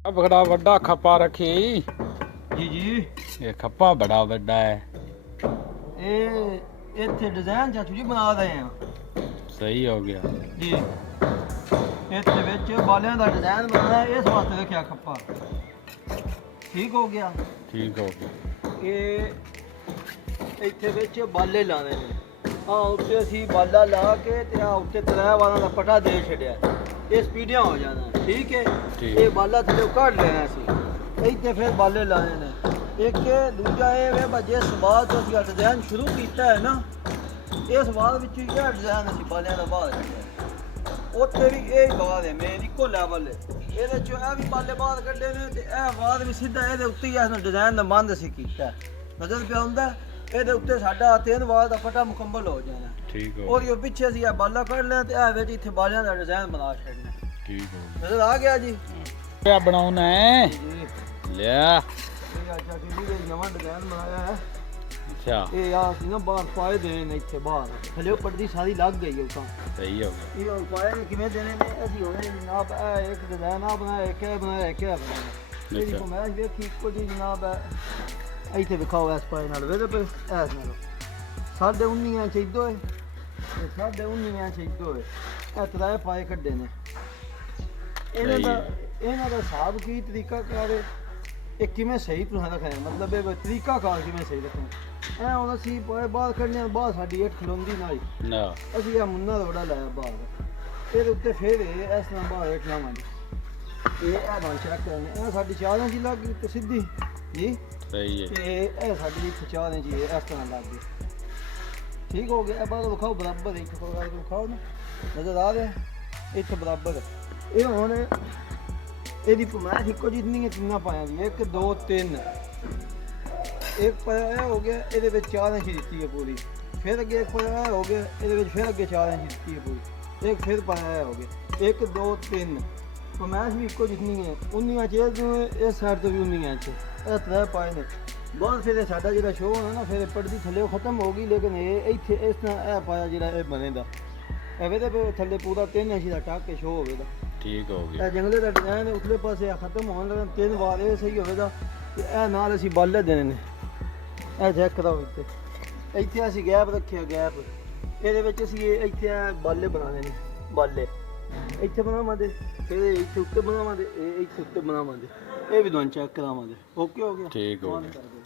बड़ा बड़ा खप्पा रखी जी जी ये खप्पा बड़ा बड़ा है ਇਹ ਇੱਥੇ ਡਿਜ਼ਾਈਨ ਚਾਚੂ ਜੀ ਬਣਾ ਰਹੇ ਆ सही हो गया ਜੀ ਇੱਥੇ ਵਿੱਚ ਬਾਲਿਆਂ ਦਾ ਡਿਜ਼ਾਈਨ ਬਣਾਇਆ ਇਸ ਵਾਸਤੇ ਰੱਖਿਆ ਖੱਪਾ ਠੀਕ ਹੋ ਗਿਆ ठीक हो गया ਇਹ ਇੱਥੇ ਵਿੱਚ ਬਾਲੇ ਲਾਣੇ ਨੇ ਆ ਉੱਤੇ ਅਸੀਂ ਬਾਲਾ ਲਾ ਕੇ ਤੇ ਆ ਉੱਤੇ ਤਰੇ ਵਾਲਾਂ ਦਾ ਪਟਾ ਦੇ ਛੱਡਿਆ ਇਹ ਸਪੀਡੀਆਂ ਹੋ ਜਾਣਾ ਠੀਕ ਹੈ ਠੀਕ। ਇਹ ਬਾਲਾ ਥੱਲੇ ਕੱਢ ਲੈਣਾ ਸੀ ਇੱਥੇ ਫਿਰ ਬਾਲੇ ਲਾਣੇ ਨੇ ਇੱਕ ਦੂਜਾ ਇਹ ਵੇ ਬਜੇ ਸਵਾਦ ਤੋਂ ਅਸੀਂ ਡਿਜ਼ਾਈਨ ਸ਼ੁਰੂ ਕੀਤਾ ਹੈ ਨਾ ਇਸ ਬਾਅਦ ਵਿੱਚ ਇਹ ਡਿਜ਼ਾਈਨ ਅਸੀਂ ਬਾਲਿਆਂ ਦਾ ਬਾਹਰ ਕੱਢਿਆ ਉੱਥੇ ਵੀ ਇਹ ਬਾਅਦ ਹੈ ਮੇਨ ਇੱਕੋ ਲੈਵਲ ਹੈ ਇਹਦੇ ਚੋਂ ਇਹ ਵੀ ਬਾਲੇ ਬਾਹਰ ਕੱਢੇ ਨੇ ਤੇ ਇਹ ਬਾਅਦ ਵੀ ਸਿੱਧਾ ਇਹਦੇ ਉੱਤੇ ਹੀ ਇਸ ਡਿਜ਼ਾਈਨ ਦਾ ਮੰਦ ਅਸੀਂ ਕੀਤਾ ਨਜ਼ਰ ਪਿਆ ਹੁੰਦਾ ਇਹਦੇ ਉੱਤੇ ਸਾਡਾ 3 ਵਾਰ ਦਾ ਫਟਾ ਮੁਕੰਮਲ ਹੋ ਜਾਣਾ ठीक हो और ये पीछे से ये बाला कर ले ते ए वेच इथे बालियां दा डिजाइन बना छड़ना ठीक हो नजर आ गया जी क्या बनाना है जी ले ये अच्छा किसी ने नवा डिजाइन बनाया है अच्छा ये यार सी ना बाहर पाए देने ने इथे बाहर थले पर्दी सारी लग गई है उता सही हो गया ये और पाए ने किवें देने ने असि होने जनाब ए एक डिजाइन आ बनाया एक है बनाया एक है बनाया ये को मैं देखी को जी जनाब इथे दिखाओ इस पाए नाल वेदे पे ऐस नाल 19.5 चाहिदो है ਇਹ 19.5 ਚਾਹੀਦੇ ਹੋਏ ਇਹ ਤਰਾਏ ਪਾਏ ਕੱਢੇ ਨੇ ਇਹਨਾਂ ਦਾ ਹਿਸਾਬ ਕੀ ਤਰੀਕਾ ਕਰੇ ਇਹ ਕਿਵੇਂ ਸਹੀ ਤਰ੍ਹਾਂ ਰੱਖਣਾ ਮਤਲਬ ਇਹ ਤਰੀਕਾ ਕਾਰ ਕਿਵੇਂ ਸਹੀ ਰੱਖਣਾ ਇਹ ਹੁਣ ਅਸੀਂ ਪਾਏ ਬਾਹਰ ਕੱਢਣੇ ਬਾਹਰ ਸਾਡੀ ਇੱਟ ਖਲੋਂਦੀ ਨਾ ਨਾ ਅਸੀਂ ਇਹ ਮੁੰਨਾ ਰੋੜਾ ਲਾਇਆ ਬਾਹਰ ਇਹਦੇ ਉੱਤੇ ਫੇਰ ਇਸ ਤਰ੍ਹਾਂ ਬਾਹਰ ਇੱਟ ਲਾਵਾਂਗੇ ਇਹ ਆ ਚੈੱਕ ਕਰਨੇ ਇਹ ਸਾਡੀ 4 ਇੰਚ ਲੱਗ ਗਈ ਤੇ ਸਿੱਧੀ ਜੀ ਸਹੀ ਹੈ ਤੇ ਇਹ ਸਾਡੀ 4 ਇੰਚ ਇਸ ਤਰ੍ਹਾਂ ਲੱਗ ਗਈ ठीक हो गया अब दिखाओ बराबर एक दिखाओ ना नजर आ रहा इतने बराबर ये हुण ਇਹਦੀ ਪਮਾਇਸ਼ ਇੱਕੋ ਜਿੰਨੀ ਹੈ ਤਿੰਨਾਂ ਪਾਇਆ ਦੀ 1 2 3 ਇੱਕ ਪਾਇਆ ਹੋ ਗਿਆ ਇਹਦੇ ਵਿੱਚ 4 ਇੰਚ ਦਿੱਤੀ ਹੈ ਪੂਰੀ ਫਿਰ ਅੱਗੇ ਇੱਕ ਪਾਇਆ ਹੋ ਗਿਆ ਇਹਦੇ ਵਿੱਚ ਫਿਰ ਅੱਗੇ 4 ਇੰਚ ਦਿੱਤੀ ਹੈ ਪੂਰੀ ਇੱਕ ਫਿਰ ਪਾਇਆ ਹੋ ਗਿਆ 1 2 3 ਪਮਾਇਸ਼ ਵੀ ਇੱਕੋ ਜਿੰਨੀ ਹੈ 19 ਇੰਚ ਇਸ ਸਾਈਡ ਤੋਂ ਵੀ 19 ਇੰਚ ਇਹ ਤਰ੍ਹਾਂ ਪਾਏ ਨੇ ਬਹੁਤ ਫਿਰ ਸਾਡਾ ਜਿਹੜਾ ਸ਼ੋਅ ਹੋਣਾ ਨਾ ਫਿਰ ਪੜਦੀ ਥੱਲੇ ਖਤਮ ਹੋ ਗਈ ਲੇਕਿਨ ਇਹ ਇੱਥੇ ਇਸ ਤਰ੍ਹਾਂ ਇਹ ਪਾਇਆ ਜਿਹੜਾ ਇਹ ਬਣੇਗਾ ਐਵੇਂ ਤੇ ਥੱਲੇ ਪੂਰਾ 3 ਇੰਚ ਦਾ ਟੱਕ ਕੇ ਸ਼ੋਅ ਹੋਵੇਗਾ ਠੀਕ ਹੋ ਗਿਆ ਇਹ ਜੰਗਲੇ ਦਾ ਡਿਜ਼ਾਈਨ ਉਸਲੇ ਪਾਸੇ ਖਤਮ ਹੋਣ ਲੱਗਾ 3 ਵਾਰ ਇਹ ਸਹੀ ਹੋਵੇਗਾ ਤੇ ਇਹ ਨਾਲ ਅਸੀਂ ਬਾਲੇ ਦੇਣੇ ਨੇ ਇਹ ਚੈੱਕ ਕਰਾਓ ਇੱਥੇ ਅਸੀਂ ਗੈਪ ਰੱਖਿਆ ਗੈਪ ਇਹਦੇ ਵਿੱਚ ਅਸੀਂ ਇੱਥੇ ਬਾਲੇ ਬਣਾਉਣੇ ਨੇ ਬਾਲੇ ਇੱਥੇ ਬਣਾਵਾਂਗੇ ਫਿਰ ਇੱਥੇ ਉੱਤੇ ਬਣਾਵਾਂਗੇ ਇਹ ਇੱਥੇ ਉੱਤੇ ਬਣਾਵਾਂਗੇ ਇਹ ਵੀ ਤੁਹਾਨੂੰ ਚੈੱਕ ਕਰਾਵਾਂਗੇ ਓਕੇ ਹੋ ਗਿਆ ਠੀਕ ਹੋ ਗਿਆ